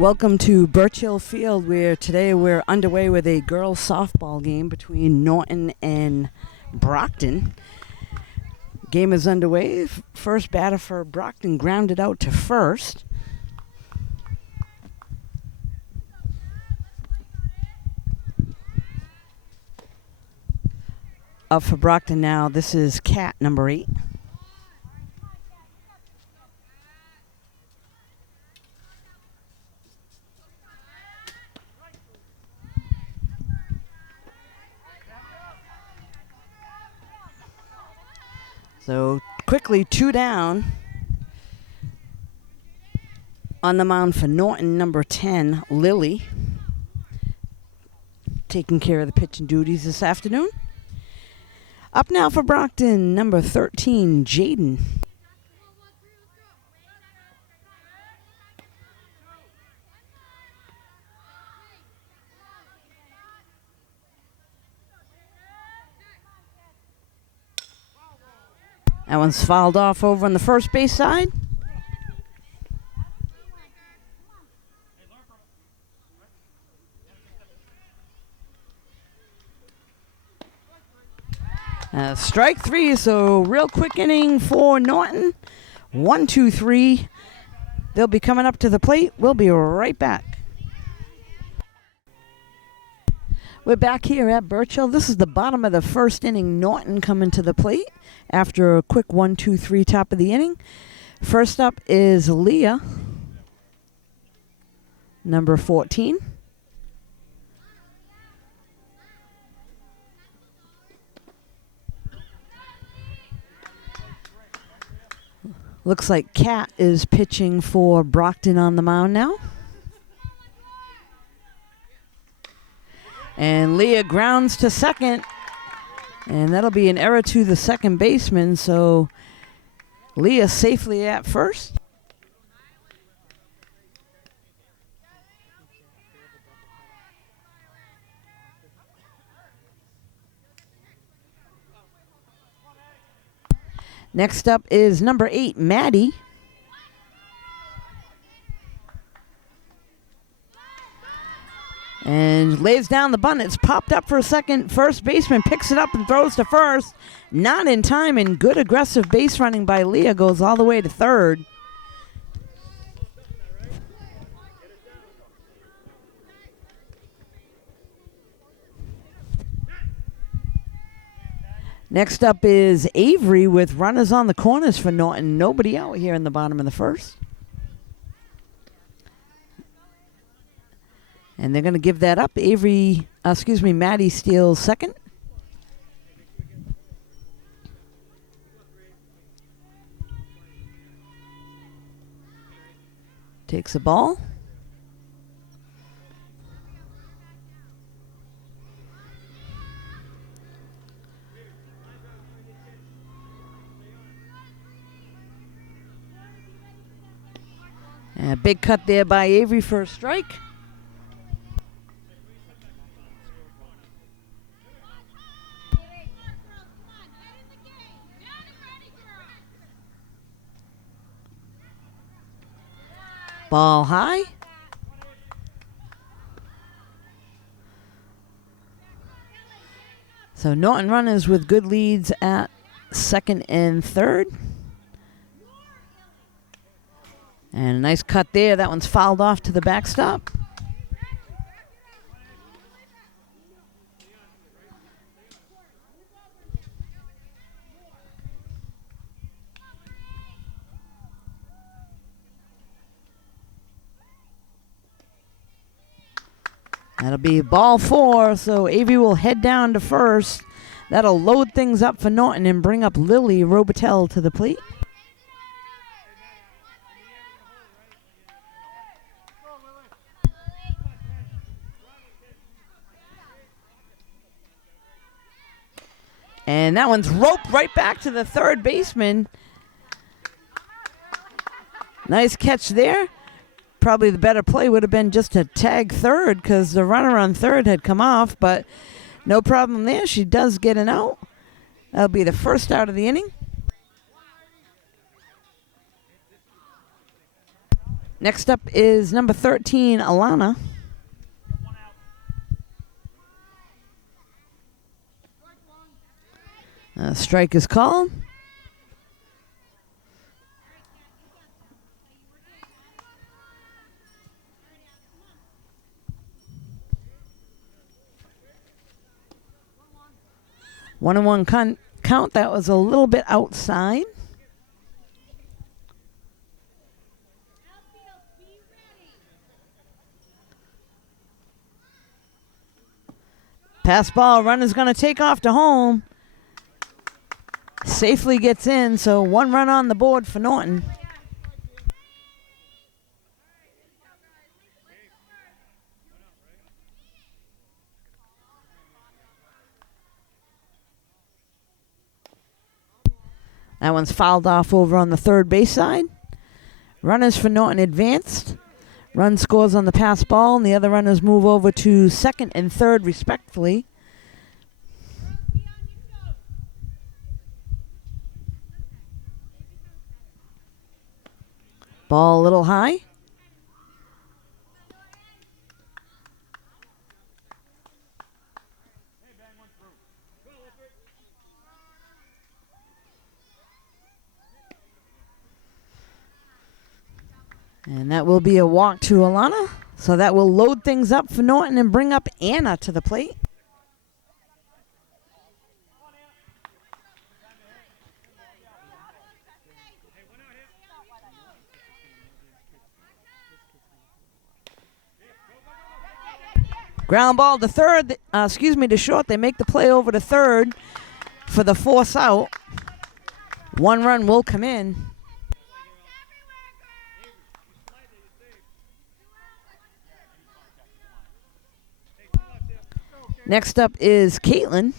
Welcome to Birch Hill Field, where today we're underway with a girls softball game between Norton and Brockton. Game is underway. First batter for Brockton grounded out to first. Up for Brockton now, this is Cat, number 8. So quickly 2 down. On the mound for Norton, number 10, Lily. Taking care of the pitching duties this afternoon. Up now for Brockton, number 13, Jaden. That one's fouled off over on the first base side. Strike 3, so real quick inning for Norton. 1, 2, 3. They'll be coming up to the plate. We'll be right back. We're back here at Birch Hill. This is the bottom of the first inning. Norton coming to the plate after a quick 1, 2, 3 top of the inning. First up is Leah, number 14. Looks like Cat is pitching for Brockton on the mound now. And Leah grounds to second. And that'll be an error to the second baseman, so Leah safely at first. Next up is number 8, Maddie. And lays down the bunt. It's popped up for a second. First baseman picks it up and throws to first. Not in time, and good aggressive base running by Leah goes all the way to third. Next up is Avery with runners on the corners for Norton. Nobody out here in the bottom of the first. And they're going to give that up. Maddie steals second. Takes the ball. And a big cut there by Avery for a strike. Ball high. So Norton runners with good leads at second and third. And a nice cut there. That one's fouled off to the backstop. That'll be ball 4, so Avery will head down to first. That'll load things up for Norton and bring up Lily Robitel to the plate. And that one's roped right back to the third baseman. Nice catch there. Probably the better play would have been just to tag third because the runner on third had come off, but no problem there. She does get an out. That'll be the first out of the inning. Next up is number 13, Alana. Strike is called. One and one count. That was a little bit outside. Pass ball, runner's going to take off to home. Safely gets in, so 1 run on the board for Norton. That one's fouled off over on the third base side. Runners for Norton advanced. Run scores on the pass ball, and the other runners move over to second and third respectfully. Ball a little high. And that will be a walk to Alana. So that will load things up for Norton and bring up Anna to the plate. Ground ball to third, to short. They make the play over to third for the force out. 1 run will come in. Next up is Caitlin.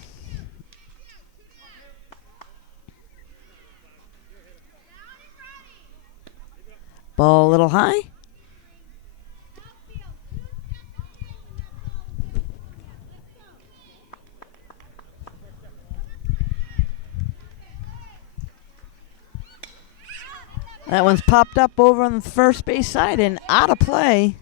Ball a little high. That one's popped up over on the first base side and out of play.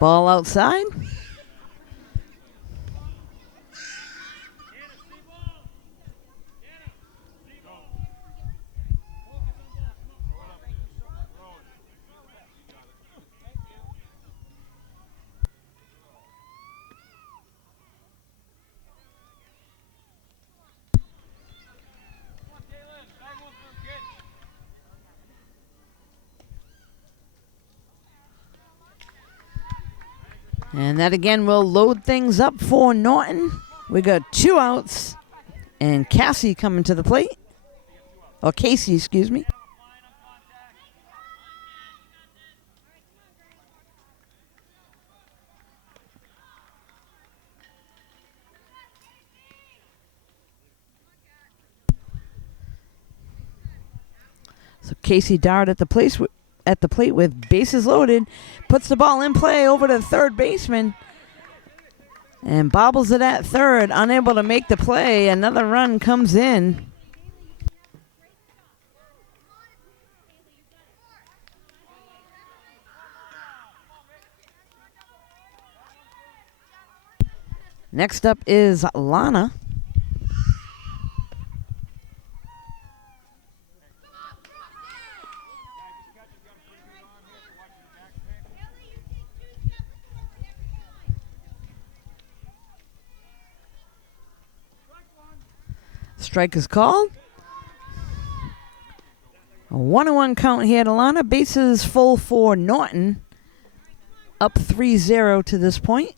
Ball outside. And that again will load things up for Norton. We got 2 outs and Cassie coming to the plate. Or Casey, excuse me. So Casey Dart at the plate with bases loaded, puts the ball in play over to the third baseman and bobbles it at third, unable to make the play. Another run comes in. Next up is Lana. Strike is called. A 1-1 count here at Alana. Bases full for Norton. Up 3-0 to this point.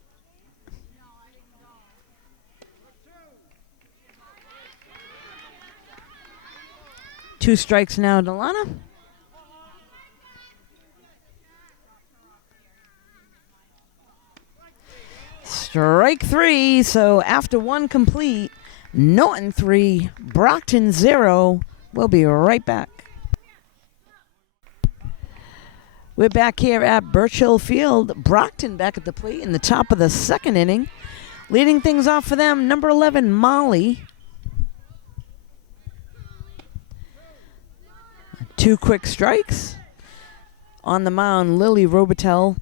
Two strikes now to Alana. Strike 3. So after 1 complete, Norton 3, Brockton 0. We'll be right back. We're back here at Birchill Field. Brockton back at the plate in the top of the second inning. Leading things off for them, number 11, Molly. 2 quick strikes. On the mound, Lily Robitel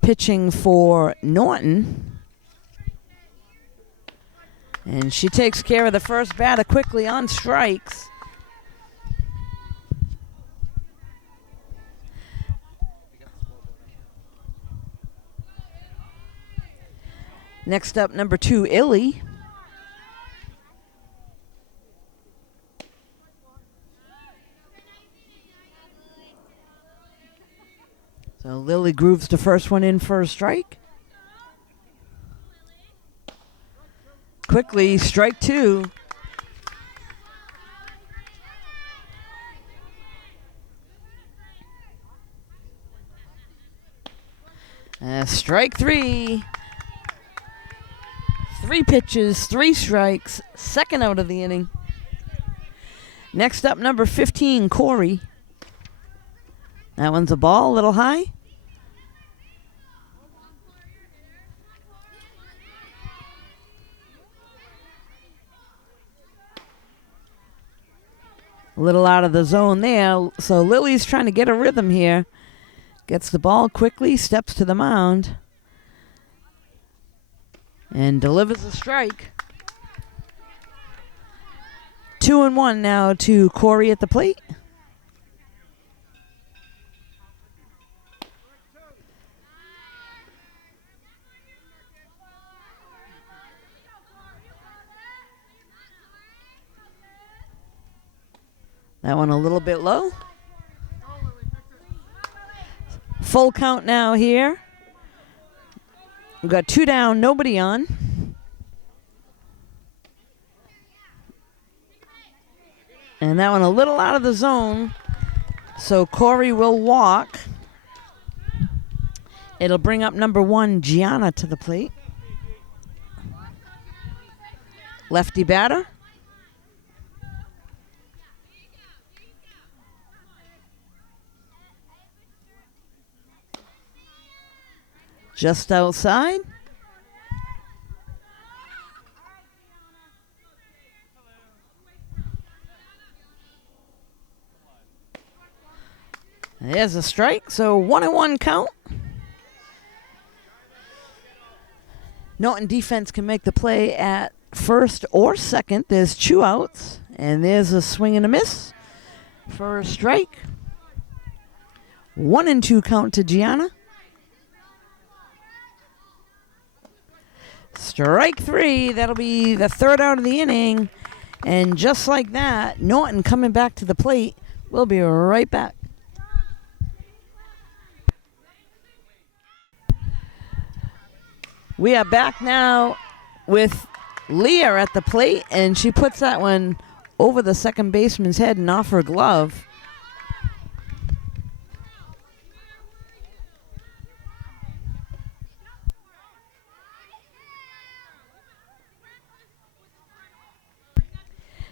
pitching for Norton. And she takes care of the first batter quickly on strikes. Next up, number 2, Illy. So Lily grooves the first one in for a strike. Quickly, strike 2. Strike 3. 3 pitches, 3 strikes, second out of the inning. Next up, number 15, Corey. That one's a ball, a little high. A little out of the zone there, so Lily's trying to get a rhythm here. Gets the ball quickly, steps to the mound, and delivers a strike. 2-1 now to Corey at the plate. That one a little bit low. Full count now here. We've got 2 down, nobody on. And that one a little out of the zone. So Corey will walk. It'll bring up number 1, Gianna, to the plate. Lefty batter. Just outside. There's a strike, so 1-1 count. Norton defense can make the play at first or second. There's 2 outs, and there's a swing and a miss for a strike. 1-2 count to Gianna. Strike 3, that'll be the 3rd out of the inning. And just like that, Norton coming back to the plate. We'll be right back. We are back now with Leah at the plate, and she puts that one over the second baseman's head and off her glove.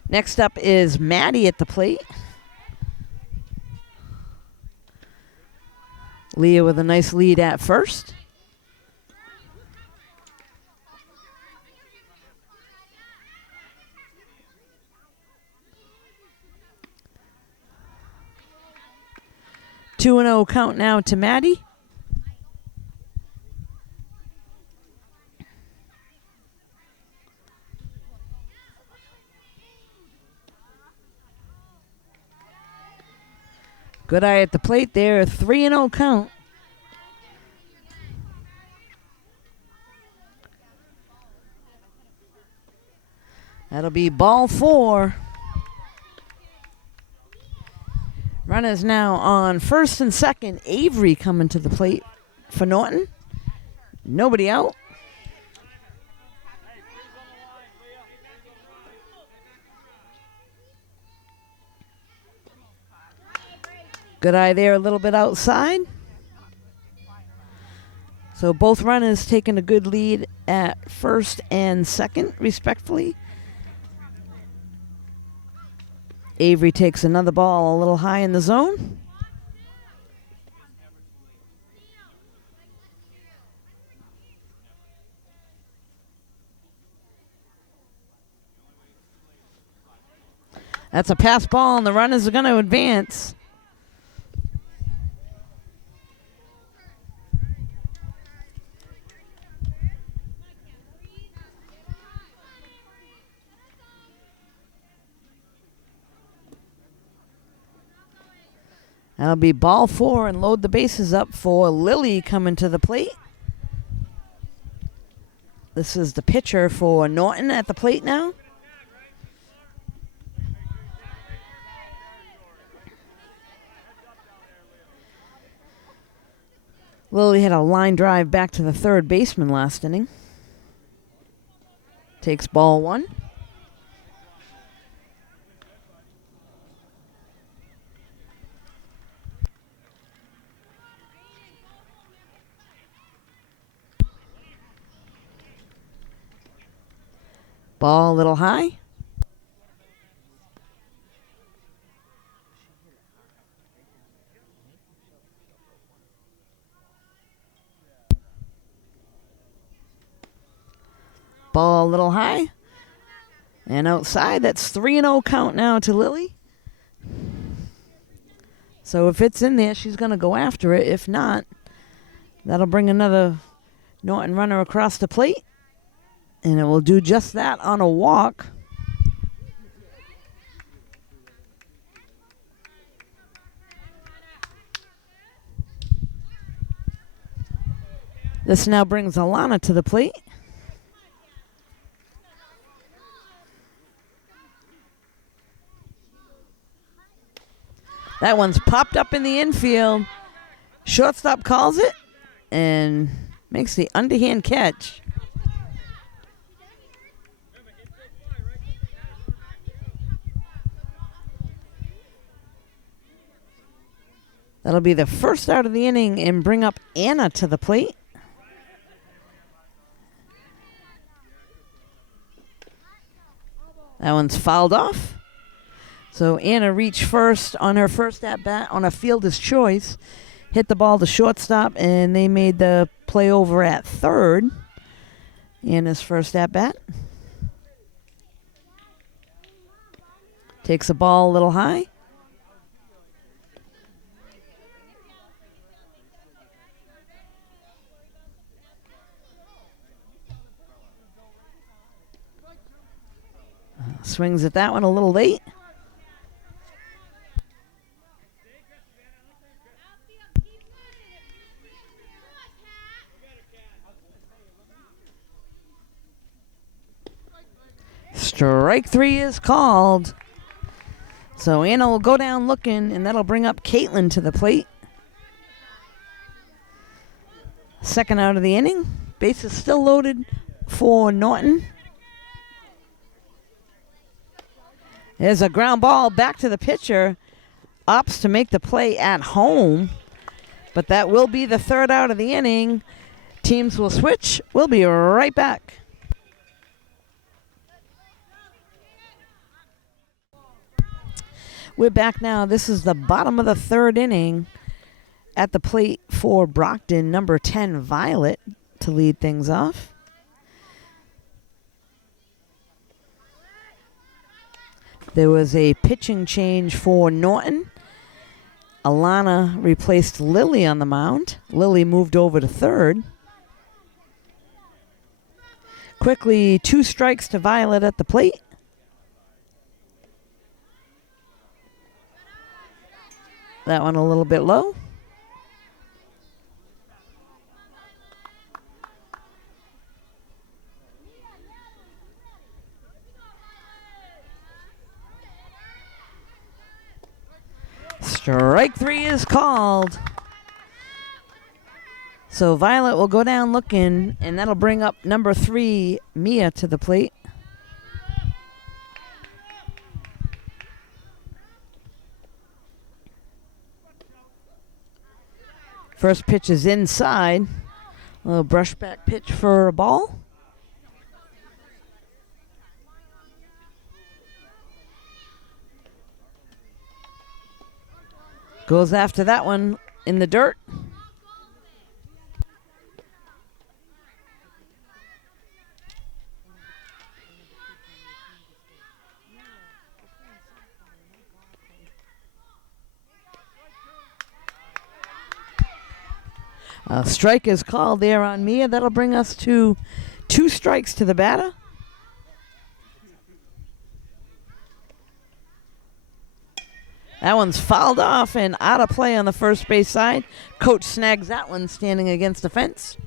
Next up is Maddie at the plate. Leah with a nice lead at first. 2-0 count now to Maddie. Good eye at the plate there, 3-0 count. That'll be ball 4. Runners now on first and second. Avery coming to the plate for Norton. Nobody out. Good eye there, a little bit outside. So both runners taking a good lead at first and second, respectfully. Avery takes another ball a little high in the zone. That's a pass ball, and the runners are going to advance. That'll be ball 4 and load the bases up for Lily coming to the plate. This is the pitcher for Norton at the plate now. Lily had a line drive back to the third baseman last inning. Takes ball 1. Ball a little high. Ball a little high. And outside, that's 3-0 count now to Lily. So if it's in there, she's going to go after it. If not, that'll bring another Norton runner across the plate. And it will do just that on a walk. This now brings Alana to the plate. That one's popped up in the infield. Shortstop calls it and makes the underhand catch. That'll be the first out of the inning and bring up Anna to the plate. That one's fouled off. So Anna reached first on her first at-bat on a fielder's choice. Hit the ball to shortstop, and they made the play over at third. Anna's first at-bat. Takes the ball a little high. Swings at that one a little late. Strike 3 is called. So Anna will go down looking, and that'll bring up Caitlin to the plate. Second out of the inning. Base is still loaded for Norton. There's a ground ball back to the pitcher. Opts to make the play at home. But that will be the third out of the inning. Teams will switch. We'll be right back. We're back now. This is the bottom of the third inning. At the plate for Brockton, number 10, Violet, to lead things off. There was a pitching change for Norton. Alana replaced Lily on the mound. Lily moved over to third. Quickly, 2 strikes to Violet at the plate. That one a little bit low. Strike 3 is called. So Violet will go down looking, and that'll bring up number 3, Mia, to the plate. First pitch is inside. A little brush back pitch for a ball. Goes after that one in the dirt. A strike is called there on Mia. That'll bring us to 2 strikes to the batter. That one's fouled off and out of play on the first base side. Coach snags that one standing against the fence.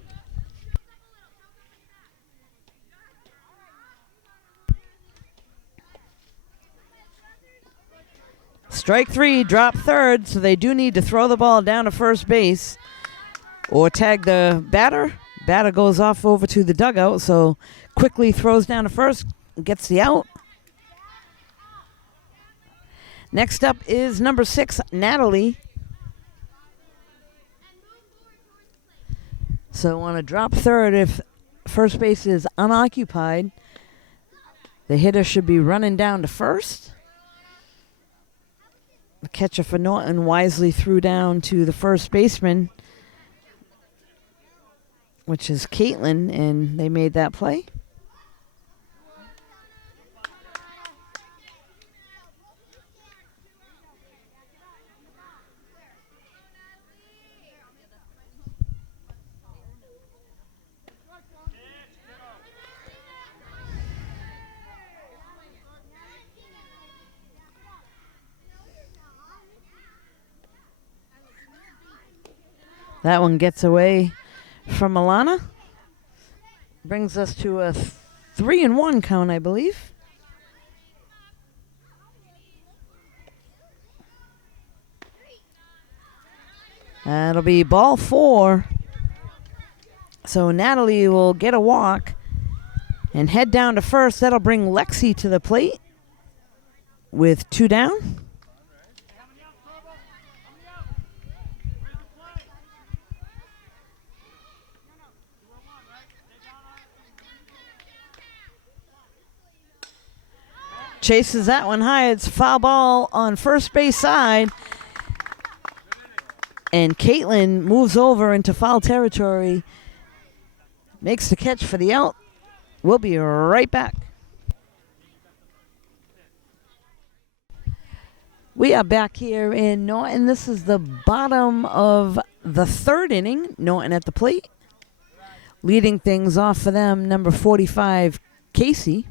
Strike 3, drop third, so they do need to throw the ball down to first base or tag the batter. Batter goes off over to the dugout, so quickly throws down to first, gets the out. Next up is number 6, Natalie. So on a drop third, if first base is unoccupied, the hitter should be running down to first. The catcher for Norton wisely threw down to the first baseman, which is Caitlin, and they made that play. That one gets away from Alana. Brings us to a 3-1 count, I believe. That'll be ball 4. So Natalie will get a walk and head down to first. That'll bring Lexi to the plate with 2 down. Chases that one high. It's foul ball on first base side. And Caitlin moves over into foul territory. Makes the catch for the out. We'll be right back. We are back here in Norton. This is the bottom of the 3rd inning. Norton at the plate. Leading things off for them, number 45, Casey.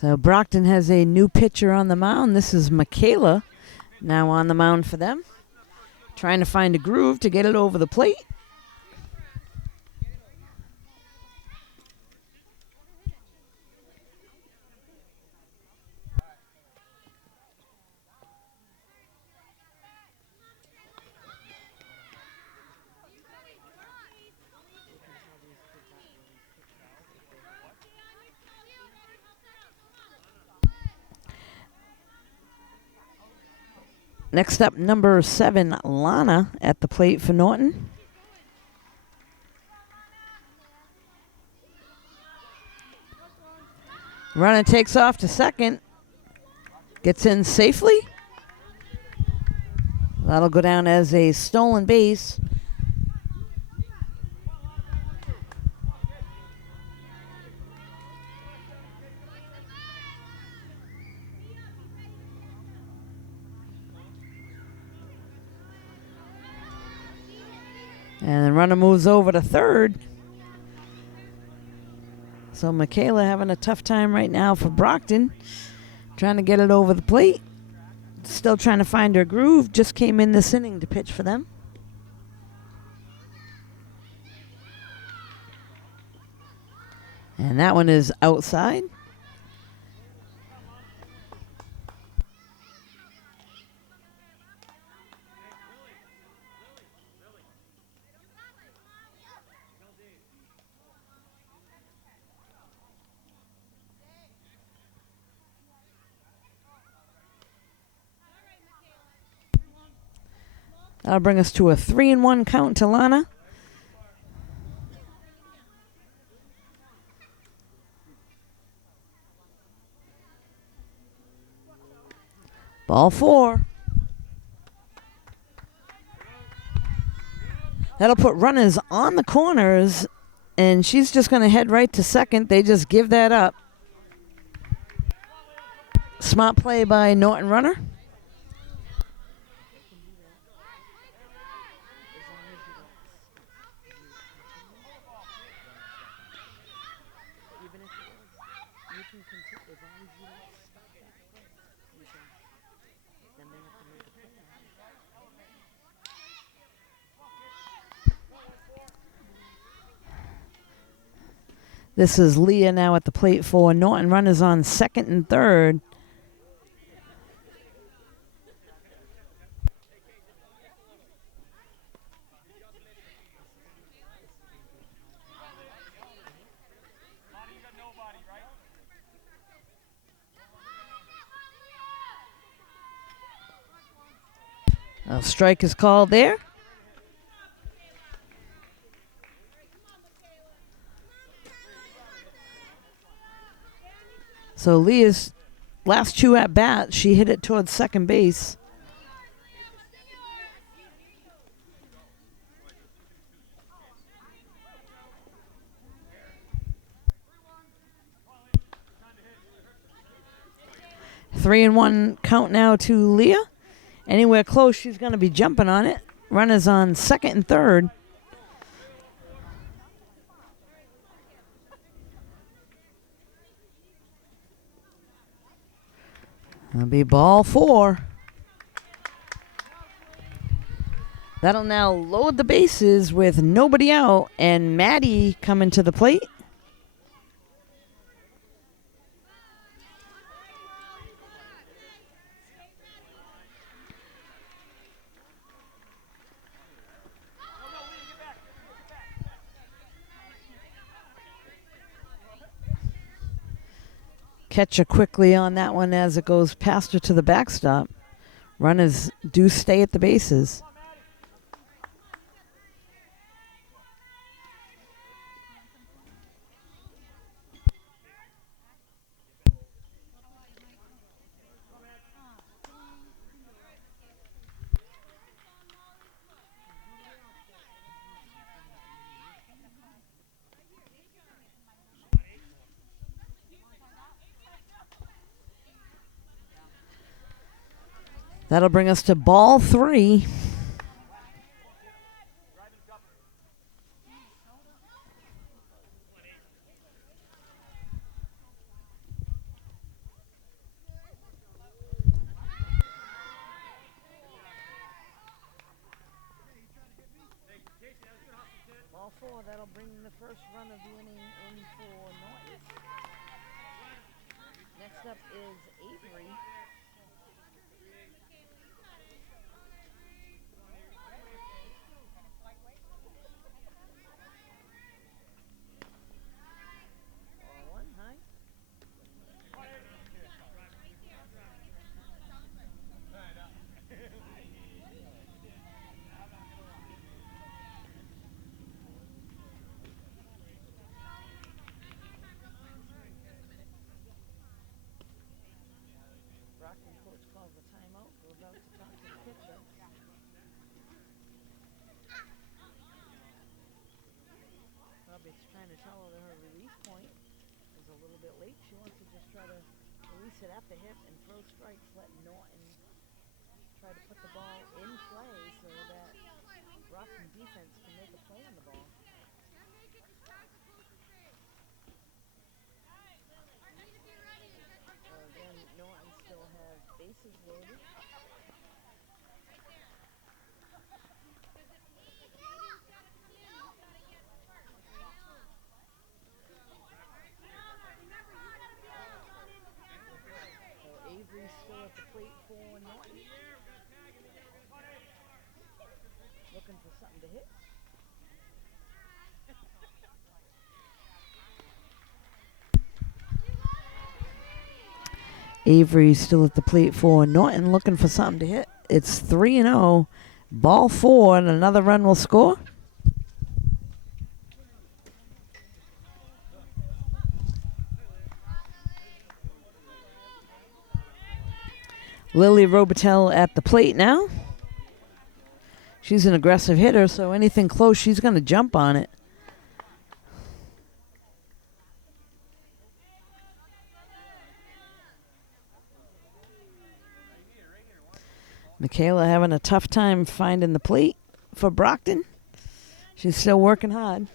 So Brockton has a new pitcher on the mound. This is Michaela now on the mound for them. Trying to find a groove to get it over the plate. Next up, number 7, Lana at the plate for Norton. Runner takes off to second. Gets in safely. That'll go down as a stolen base. And the runner moves over to third. So Michaela having a tough time right now for Brockton. Trying to get it over the plate. Still trying to find her groove. Just came in this inning to pitch for them. And that one is outside. That'll bring us to a 3-1 count to Lana. Ball 4. That'll put runners on the corners, and she's just going to head right to second. They just give that up. Smart play by Norton runner. This is Leah now at the plate for Norton. Runners on second and third. A strike is called there. So Leah's last 2 at bat, she hit it towards second base. Three and 1 count now to Leah. Anywhere close, she's going to be jumping on it. Runners on second and third. That'll be ball 4. That'll now load the bases with nobody out and Maddie coming to the plate. Catcher quickly on that one as it goes past her to the backstop. Runners do stay at the bases. That'll bring us to ball 3. Ball 4, that'll bring the first run of the inning in for Norton. Next up is Avery. Brockton coach calls the timeout, goes out to talk to the pitcher. Probably trying to tell her that her release point is a little bit late. She wants to just try to release it at the hip and throw strikes, let Norton try to put the ball in play so that Brockton defense can make a play on the ball. Again, Norton still has bases loaded. So Avery's still at the plate for Norton. Looking for something to hit. Avery still at the plate for Norton, looking for something to hit. It's 3-0. Ball 4, and another run will score. Lily Robitel at the plate now. She's an aggressive hitter, so anything close, she's going to jump on it. Michaela having a tough time finding the plate for Brockton. She's still working hard.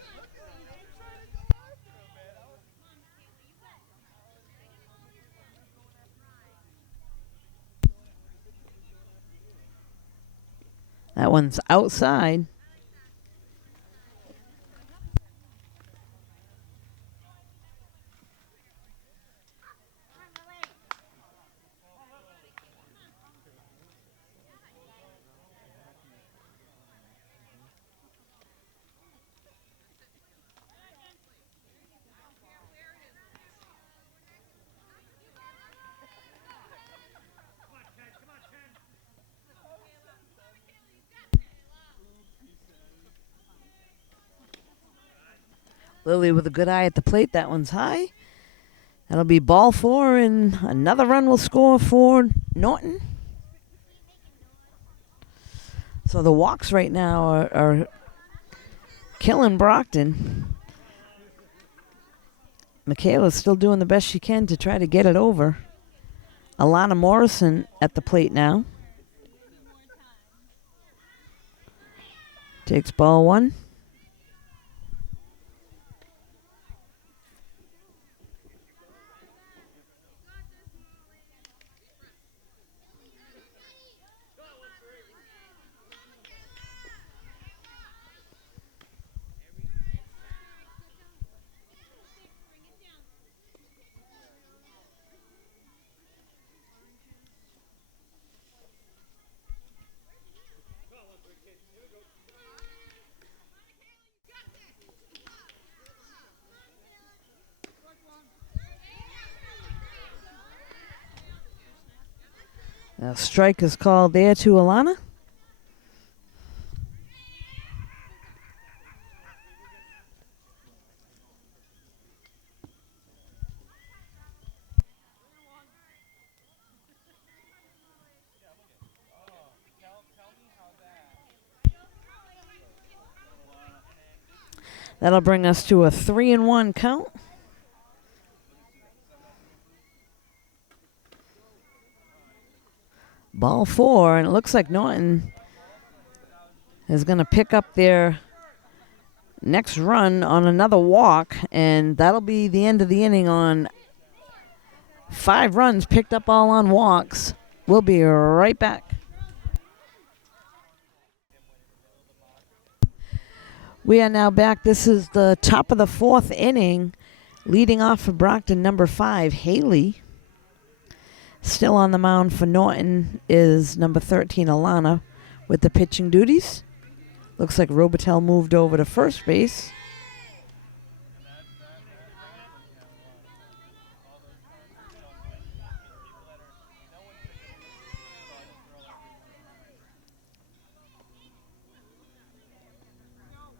That one's outside. Lily with a good eye at the plate. That one's high. That'll be ball 4, and another run will score for Norton. So the walks right now are killing Brockton. Michaela's still doing the best she can to try to get it over. Alana Morrison at the plate now. Takes ball 1. A strike is called there to Alana. That'll bring us to a 3-1 count. Ball 4, and it looks like Norton is going to pick up their next run on another walk, and that'll be the end of the inning on 5 runs picked up all on walks. We'll be right back. We are now back. This is the top of the 4th inning. Leading off for Brockton, number 5, Haley. Still on the mound for Norton is number 13, Alana, with the pitching duties. Looks like Robitel moved over to first base.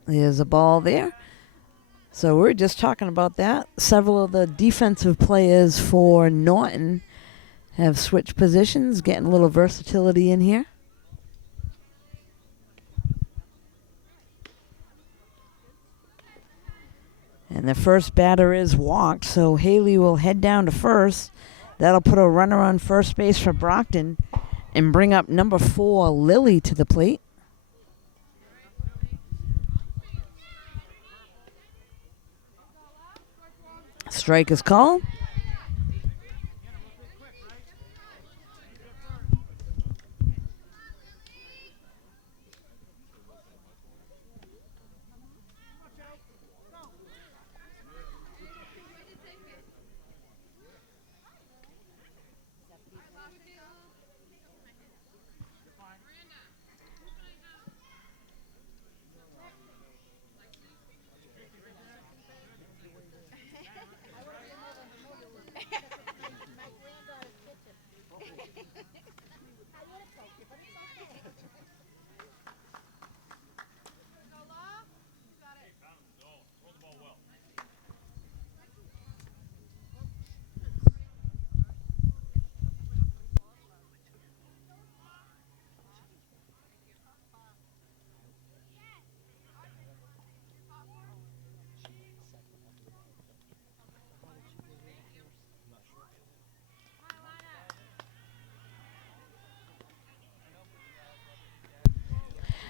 There's a ball there. So we're just talking about that. Several of the defensive players for Norton have switched positions, getting a little versatility in here. And the first batter is walked, so Haley will head down to first. That'll put a runner on first base for Brockton and bring up number 4, Lily, to the plate. Strike is called.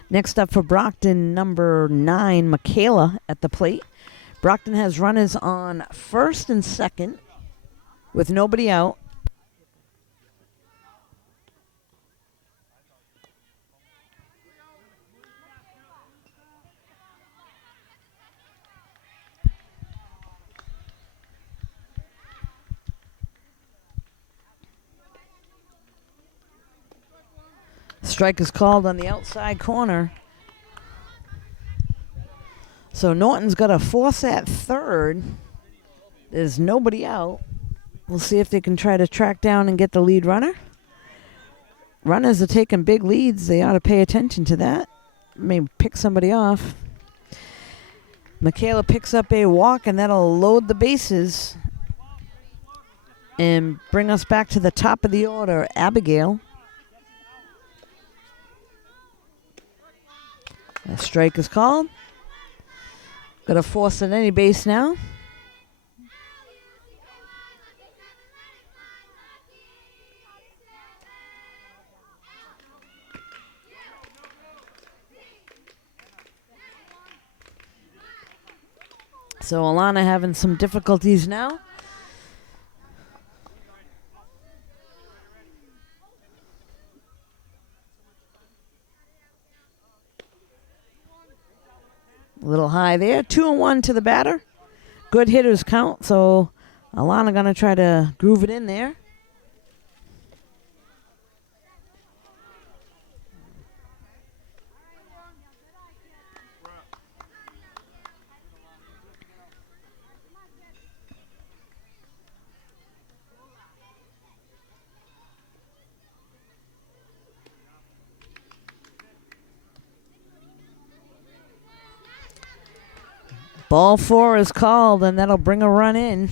Next up for Brockton, number 9, Michaela at the plate. Brockton has runners on first and second with nobody out. Strike is called on the outside corner. So Norton's got a force at third. There's nobody out. We'll see if they can try to track down and get the lead runner. Runners are taking big leads. They ought to pay attention to that. Maybe pick somebody off. Michaela picks up a walk, and that'll load the bases and bring us back to the top of the order. Abigail. A strike is called. Got a force at any base now. So Alana having some difficulties now. A little high there. 2-1 to the batter. Good hitters count, so Alana going to try to groove it in there. Ball 4 is called, and that'll bring a run in.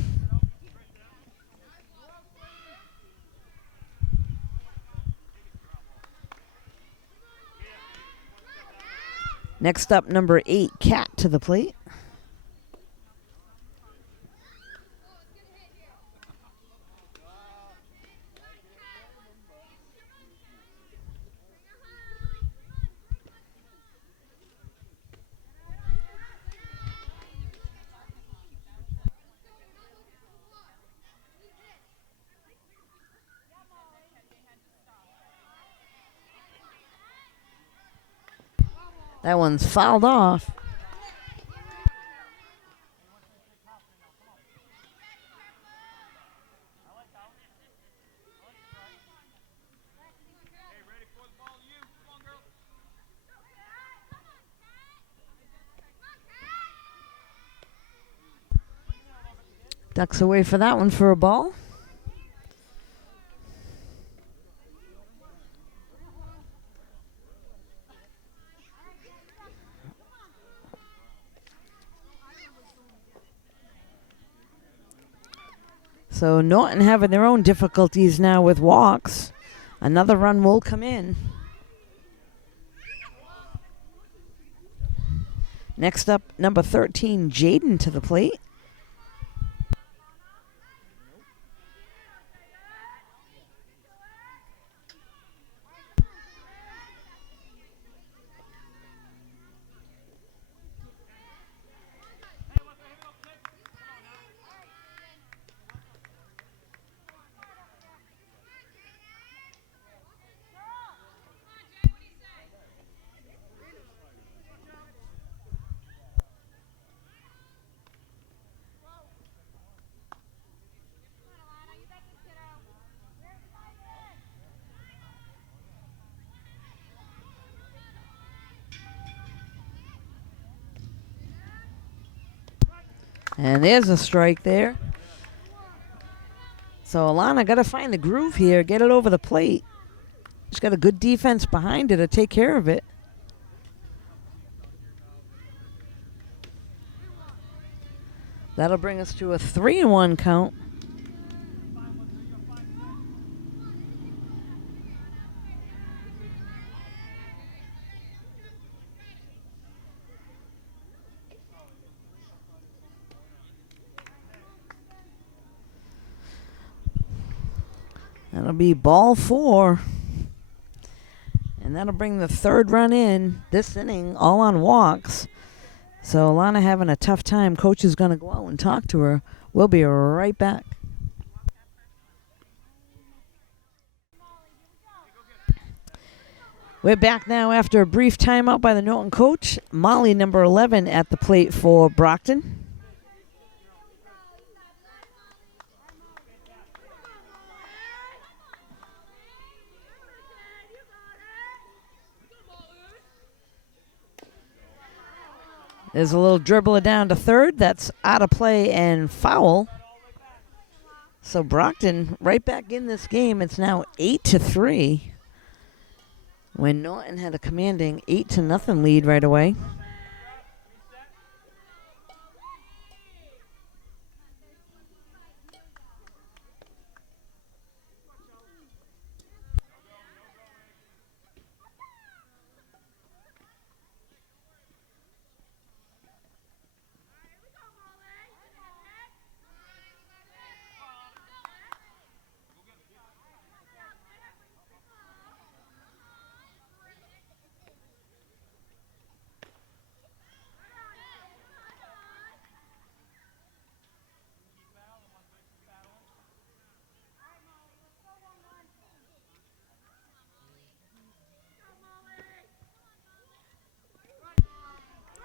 Next up, number 8, Cat to the plate. That one's fouled off. Ducks away for that one for a ball. So Norton having their own difficulties now with walks. Another run will come in. Next up, number 13, Jaden to the plate. And there's a strike there. So Alana got to find the groove here, get it over the plate. She's got a good defense behind her to take care of it. That'll bring us to a 3-1 count. That'll be ball 4. And And that'll bring the third run in this inning, all on walks. So Alana having a tough time. Coach is going to go out and talk to her. We'll be right back. We're back now after a brief timeout by the Norton coach. Molly, number 11, at the plate for Brockton. There's a little dribbler down to third. That's out of play and foul. So Brockton right back in this game. It's now 8-3. When Norton had a commanding 8-0 lead right away.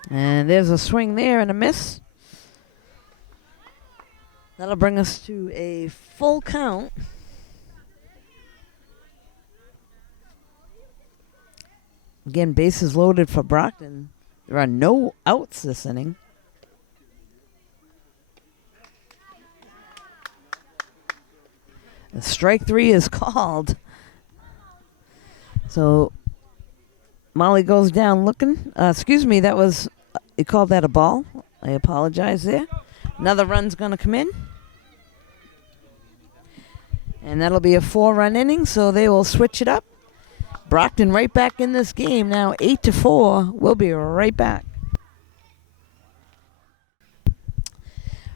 And there's a swing there and a miss. That'll bring us to a full count. Again, bases loaded for Brockton. There are no outs this inning. And strike 3 is called. So Molly goes down looking. Excuse me, that was, you called that a ball. I apologize there. Another run's going to come in. And that'll be a 4-run inning, so they will switch it up. Brockton right back in this game now, 8-4. We'll be right back.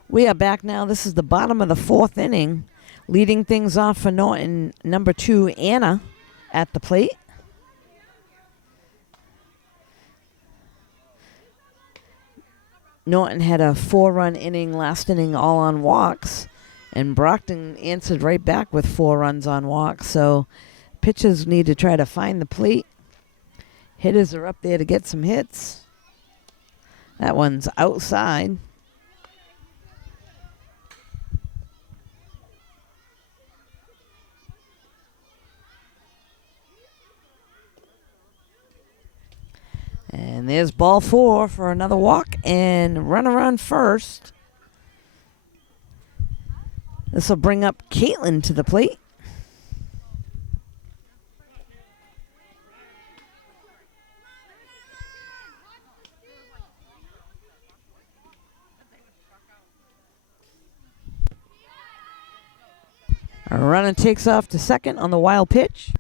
We are back now. This is the bottom of the 4th inning. Leading things off for Norton, number 2, Anna, at the plate. Norton had a 4-run inning, last inning all on walks, and Brockton answered right back with 4 runs on walks. So pitchers need to try to find the plate. Hitters are up there to get some hits. That one's outside. And there's ball 4 for another walk and runner on first. This will bring up Caitlin to the plate. A runner takes off to second on the wild pitch.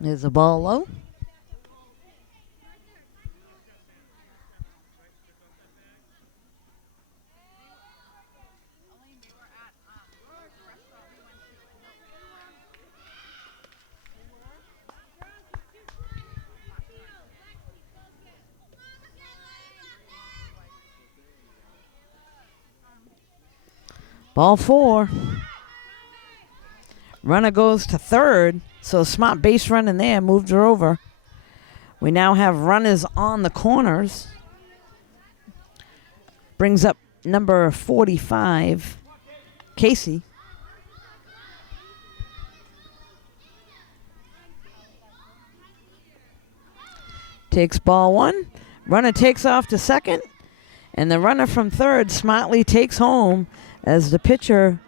There's a ball low. Ball 4. Runner goes to third. So smart base run in there, moved her over. We now have runners on the corners. Brings up number 45, Casey. Takes ball 1. Runner takes off to second. And the runner from third smartly takes home as the pitcher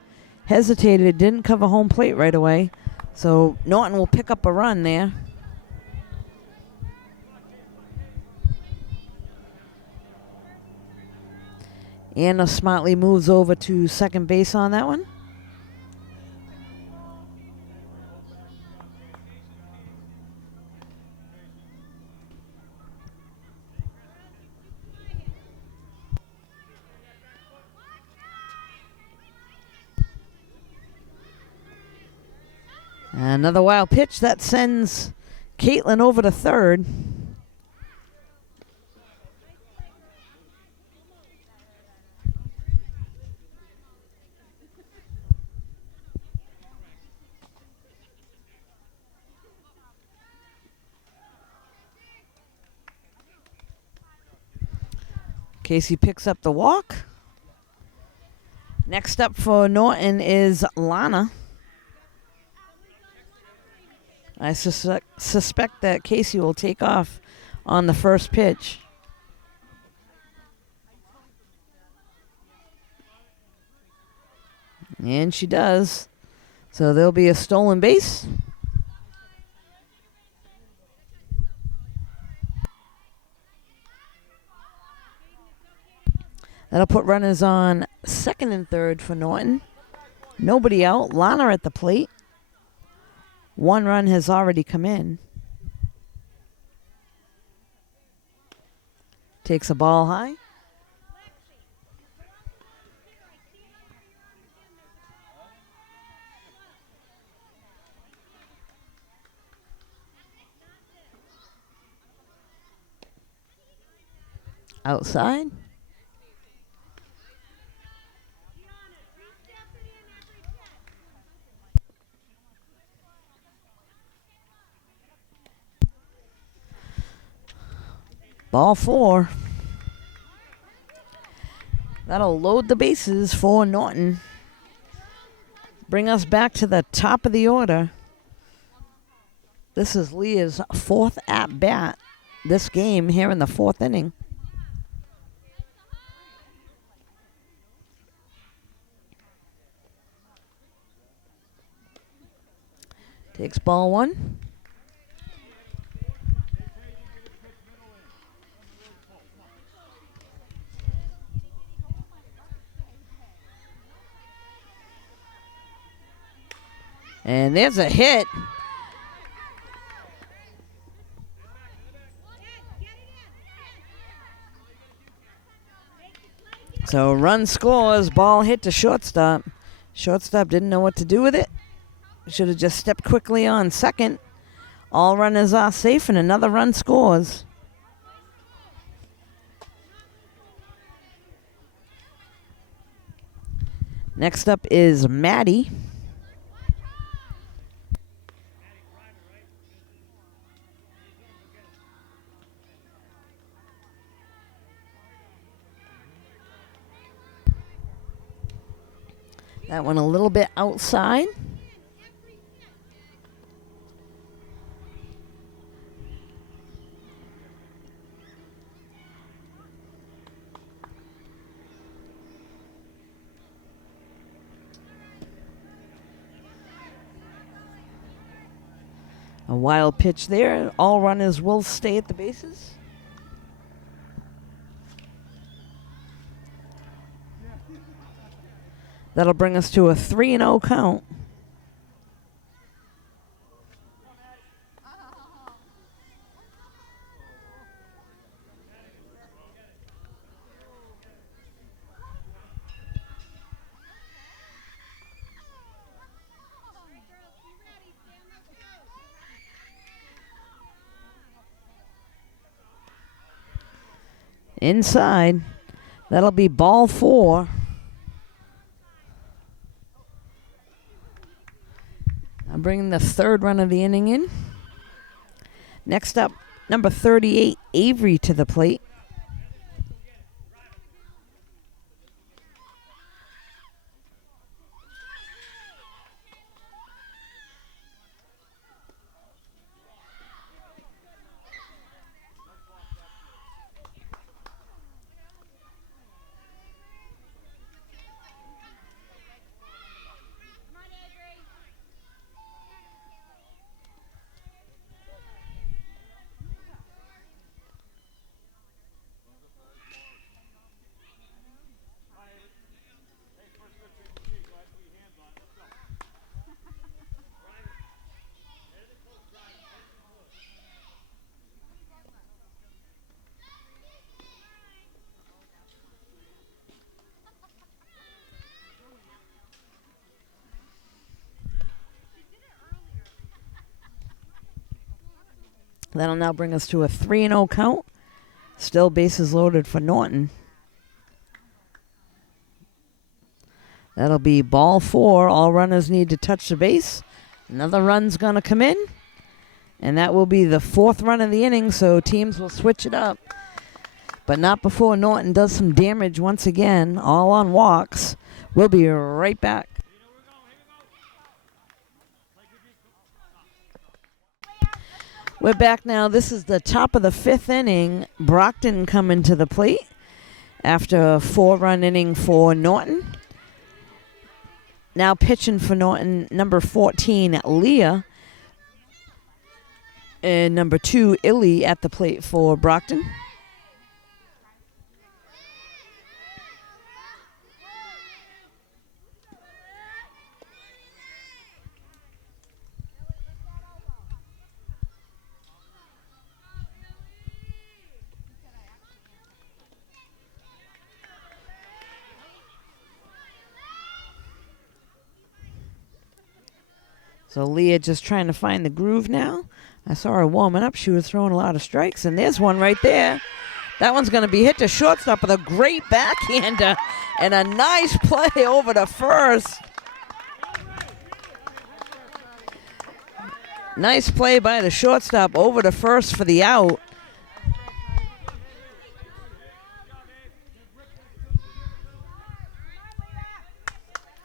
hesitated, didn't cover home plate right away. So Norton will pick up a run there. Anna smartly moves over to second base on that one. Another wild pitch that sends Caitlin over to third. Casey picks up the walk. Next up for Norton is Lana. I suspect that Casey will take off on the first pitch. And she does. So there'll be a stolen base. That'll put runners on second and third for Norton. Nobody out. Lana at the plate. One run has already come in. Takes a ball high. Outside. Ball 4. That'll load the bases for Norton. Bring us back to the top of the order. This is Leah's 4th at-bat this game here in the 4th inning. Takes ball 1. And there's a hit. So run scores, ball hit to shortstop. Shortstop didn't know what to do with it. Should have just stepped quickly on second. All runners are safe and another run scores. Next up is Maddie. That one a little bit outside. A wild pitch there. All runners will stay at the bases. That'll bring us to a 3-0 count. Inside. That'll be ball 4. I'm bringing the 3rd run of the inning in. Next up, number 38, Avery to the plate. That'll now bring us to a 3-0 count. Still bases loaded for Norton. That'll be ball 4. All runners need to touch the base. Another run's going to come in. And that will be the 4th run of the inning, so teams will switch it up. But not before Norton does some damage once again, all on walks. We'll be right back. We're back now. This is the top of the 5th inning. Brockton coming to the plate after a 4-run inning for Norton. Now pitching for Norton, number 14, Leah. And number 2, Illy at the plate for Brockton. So Leah just trying to find the groove now. I saw her warming up. She was throwing a lot of strikes, and there's one right there. That one's going to be hit to shortstop with a great backhander and a nice play over to first. Nice play by the shortstop over to first for the out.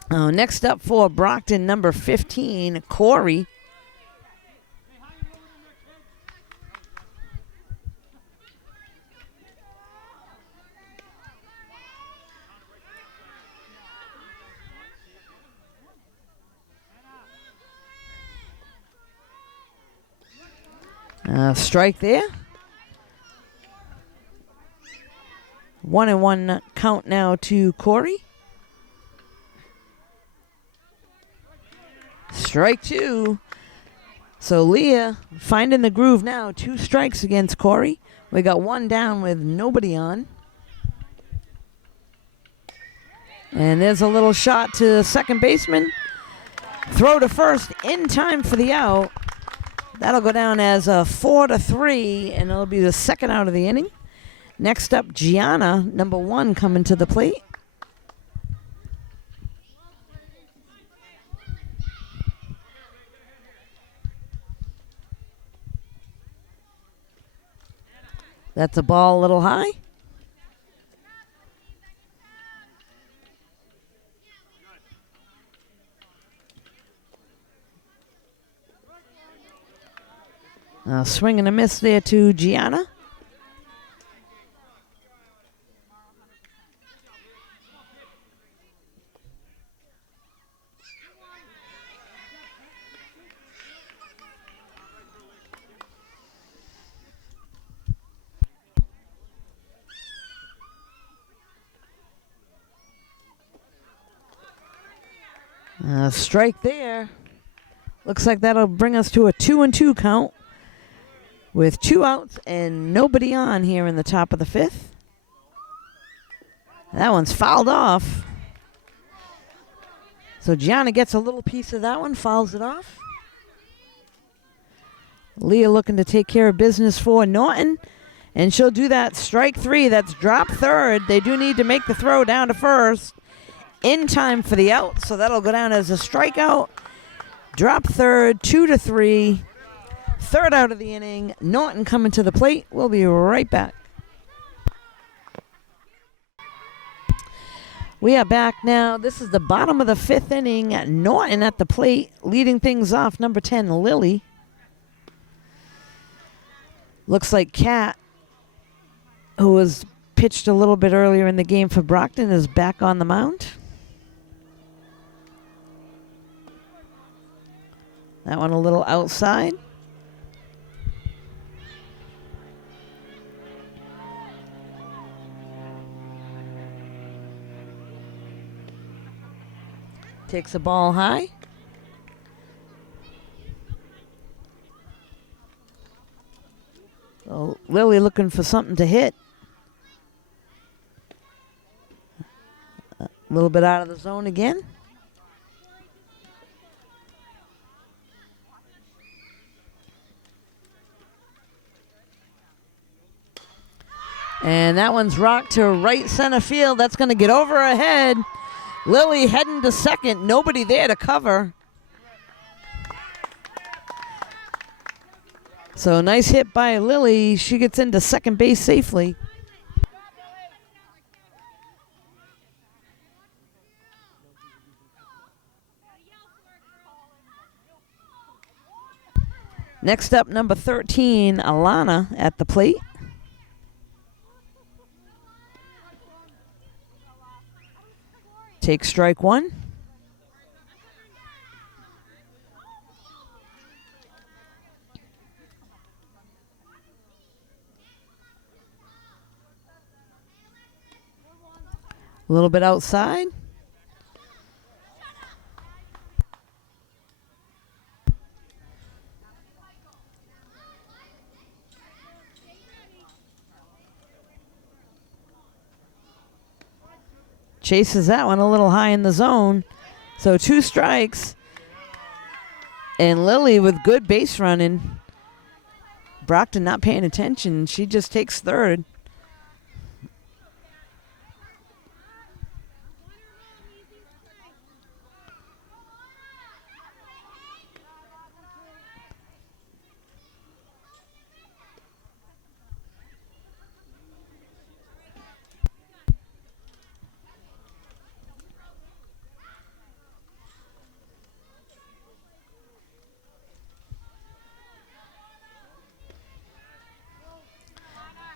Next up for Brockton, number 15, Corey. Strike there. 1-1 count now to Corey. Strike 2. So Leah finding the groove now. 2 strikes against Corey. We got 1 down with nobody on. And there's a little shot to second baseman. Throw to first in time for the out. That'll go down as a 4-3, and it'll be the 2nd out of the inning. Next up, Gianna, number 1, coming to the plate. That's a ball a little high. Swing and a miss there to Gianna. Strike there. Looks like that'll bring us to a 2-2 count with 2 outs and nobody on here in the top of the 5th. That one's fouled off. So Gianna gets a little piece of that one, fouls it off. Leah looking to take care of business for Norton, and she'll do that. Strike 3, that's drop third. They do need to make the throw down to first in time for the out, so that'll go down as a strikeout. Drop third, 2-3. 3rd out of the inning. Norton coming to the plate. We'll be right back. We are back now. This is the bottom of the 5th inning. Norton at the plate, leading things off. Number 10, Lily. Looks like Kat, who was pitched a little bit earlier in the game for Brockton, is back on the mound. That one a little outside. Takes the ball high. So Lily looking for something to hit. A little bit out of the zone again. And that one's rocked to right center field. That's going to get over her head. Lily heading to second. Nobody there to cover. So nice hit by Lily. She gets into second base safely. Next up, number 13, Alana at the plate. Take strike one. A little bit outside. Chases that one a little high in the zone. So 2 strikes. And Lily with good base running. Brockton not paying attention. She just takes third.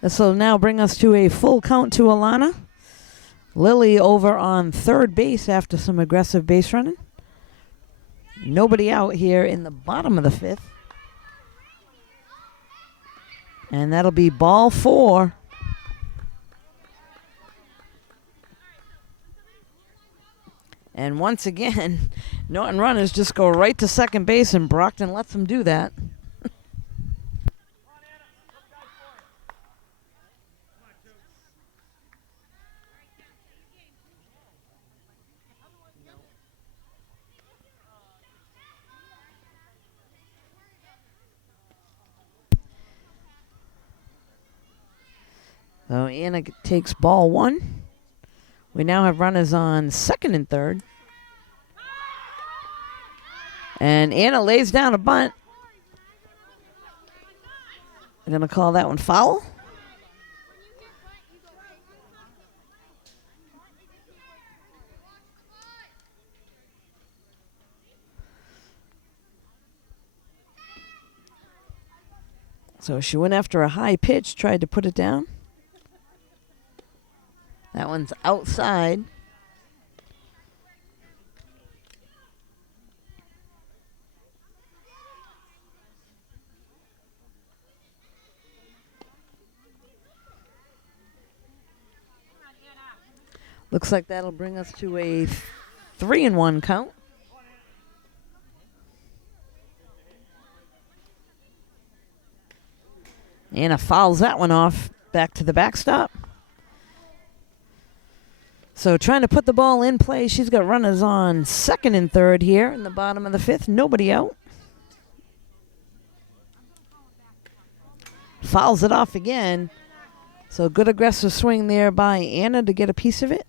This will now bring us to a full count to Alana. Lily over on third base after some aggressive base running. Nobody out here in the bottom of the 5th. And that'll be ball 4. And once again, Norton runners just go right to second base, and Brockton lets them do that. So Anna takes ball 1. We now have runners on second and third. And Anna lays down a bunt. I'm going to call that one foul. So she went after a high pitch, tried to put it down. That one's outside. Looks like that'll bring us to a 3-1 count. Anna fouls that one off back to the backstop. So trying to put the ball in play. She's got runners on second and third here in the bottom of the 5th. Nobody out. Fouls it off again. So good aggressive swing there by Anna to get a piece of it.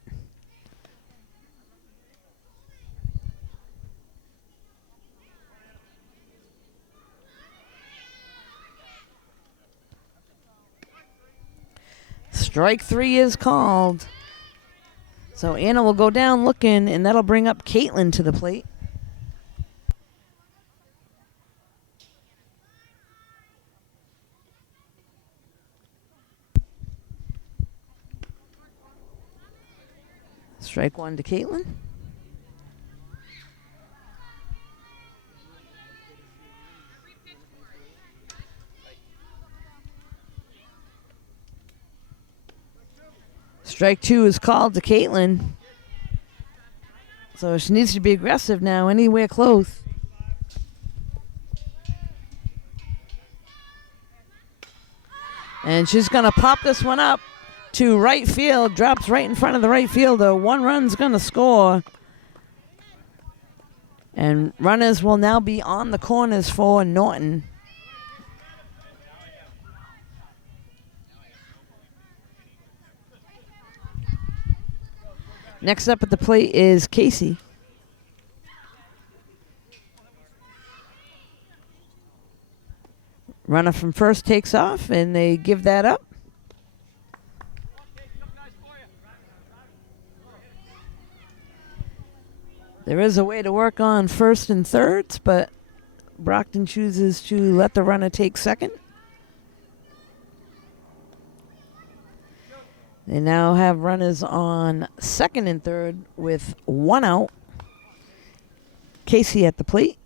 Strike 3 is called. So Anna will go down looking, and that'll bring up Caitlin to the plate. Strike 1 to Caitlin. Strike 2 is called to Caitlin. So she needs to be aggressive now, anywhere close. And she's going to pop this one up to right field. Drops right in front of the right fielder. 1 run's going to score. And runners will now be on the corners for Norton. Next up at the plate is Casey. Runner from first takes off, and they give that up. There is a way to work on first and thirds, but Brockton chooses to let the runner take second. They now have runners on second and third with one out. Casey at the plate.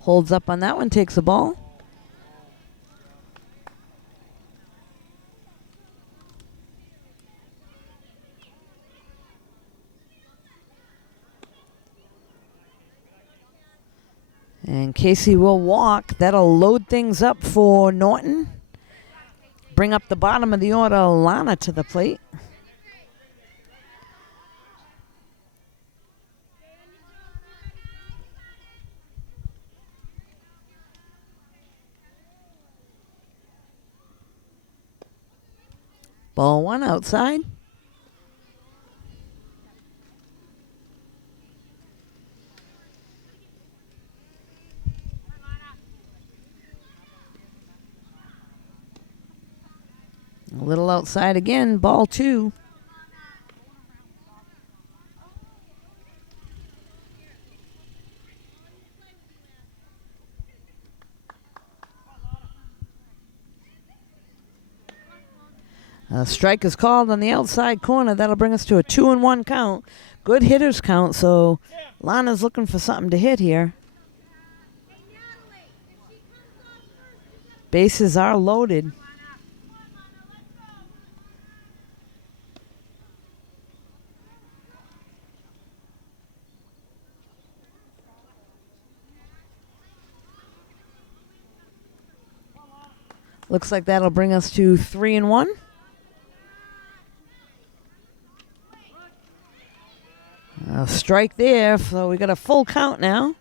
Holds up on that one, takes the ball. And Casey will walk. That'll load things up for Norton. Bring up the bottom of the order, Lana to the plate. Ball one outside. A little outside again, ball two. A strike is called on the outside corner. That'll bring us to a 2-1 count. Good hitters count, so Lana's looking for something to hit here. Bases are loaded. Looks like that'll bring us to 3-1. A strike there, so we got a full count now.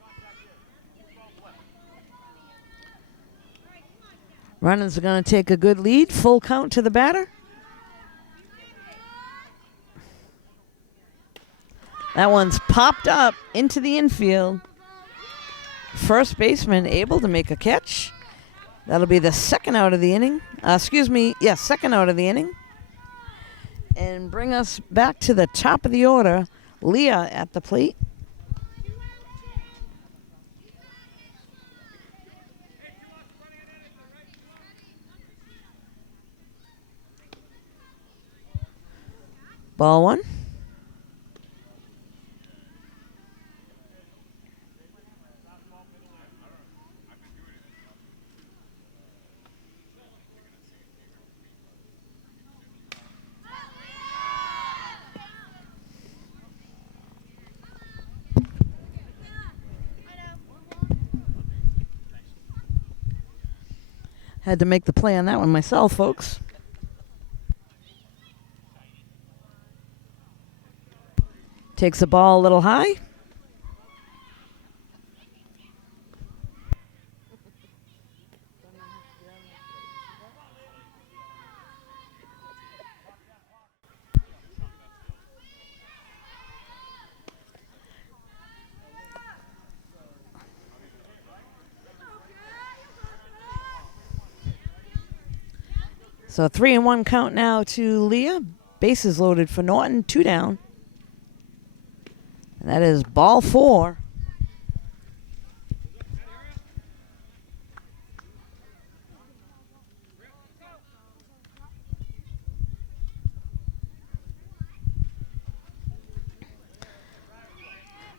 Runners are going to take a good lead. Full count to the batter. That one's popped up into the infield. First baseman able to make a catch. That'll be the second out of the inning. Second out of the inning. And bring us back to the top of the order. Leah at the plate. Ball one. Had to make the play on that one myself, folks. Takes the ball a little high. So 3-1 count now to Leah. Bases loaded for Norton, 2 down. And that is ball 4.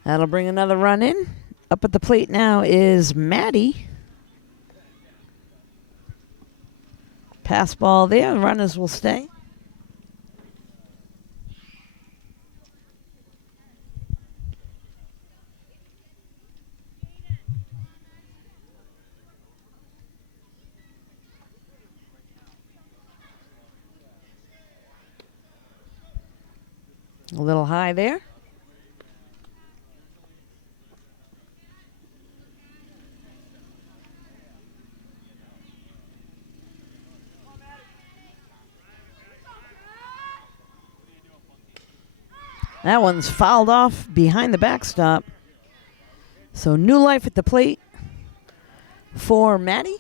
That'll bring another run in. Up at the plate now is Maddie. Pass ball there. Runners will stay. A little high there. That one's fouled off behind the backstop. So new life at the plate for Maddie.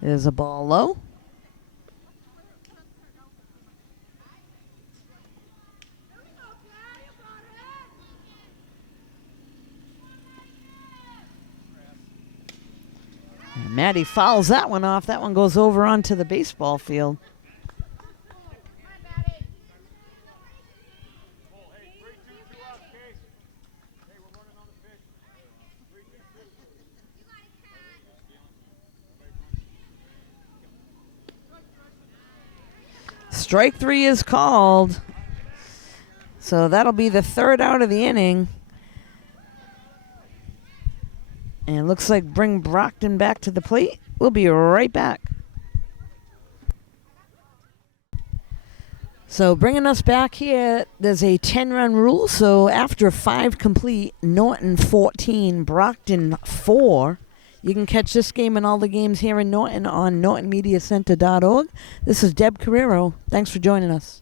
There's a ball low. And Maddie fouls that one off. That one goes over onto the baseball field. Strike 3 is called. So that'll be the third out of the inning. And it looks like bring Brockton back to the plate. We'll be right back. So bringing us back here, there's a 10-run rule. So after 5 complete, Norton 14, Brockton 4. You can catch this game and all the games here in Norton on nortonmediacenter.org. This is Deb Carrero. Thanks for joining us.